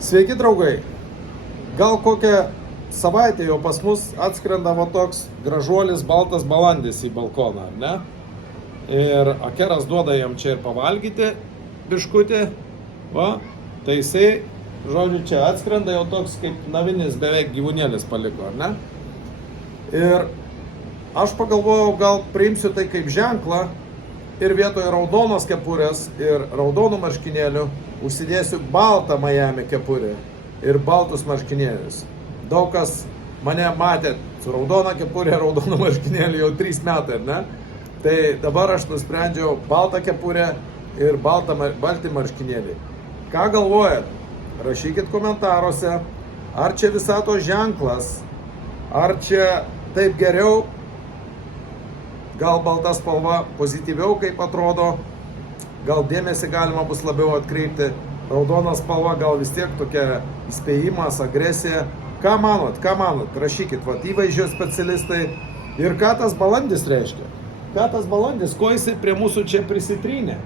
Sveiki draugai, gal kokią savaitę jau pas mus atskrenda va toks gražuolis baltas balandis į balkoną, ar ne? Ir Akeras duoda jam čia ir pavalgyti biškutį, va, tai jisai, žodžiu, čia atskrenda jau toks kaip navinis beveik gyvūnėlis paliko, ar ne? Ir aš pagalvojau, gal priimsiu tai kaip ženklą ir vietoj raudonos kepurės ir raudonų marškinėlių užsidėsiu baltą Miami kepurę ir baltus marškinėlius. Daug kas mane matė su raudona kepurė, raudonų marškinėlių jau 3 metai, ar ne? Tai dabar aš nusprendžiau baltą kepurę ir balti marškinėliai. Ką galvojat? Rašykit komentaruose, ar čia visato ženklas, ar čia taip geriau, gal balta spalva pozityviau kaip atrodo, gal dėmesį galima bus labiau atkreipti, raudona spalva gal vis tiek tokia įspėjimas, agresija. Ką manot, rašykit, vat, įvaizdžio specialistai. Ir ką tas balandis reiškia? Ką tas balandis, ko jisai prie mūsų čia prisitrynė?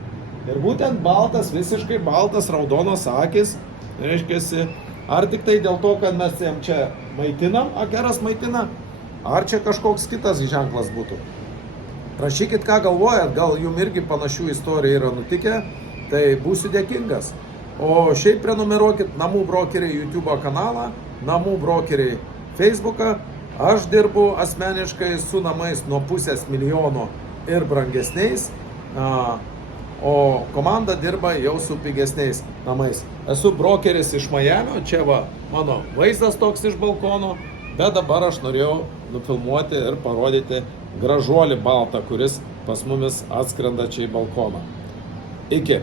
Ir būtent baltas, visiškai baltas, raudonos akis, reiškiasi, ar tik tai dėl to, kad mes jam čia maitinam, Akeras maitina, ar čia kažkoks kitas ženklas būtų? Rašykit, ką galvojat, gal jums irgi panašių istorijų yra nutikę, tai būsiu dėkingas. O šiaip prenumeruokit Namų brokeriai YouTube kanalą, Namų brokeriai Facebooką. Aš dirbu asmeniškai su namais nuo $500,000 ir brangesniais, o komanda dirba jau su pigesniais namais. Esu brokeris iš Miamio, čia va mano vaizdas toks iš balkono, bet dabar aš norėjau nufilmuoti ir parodyti gražuolį baltą, kuris pas mumis atskrenda čia į balkoną. Iki.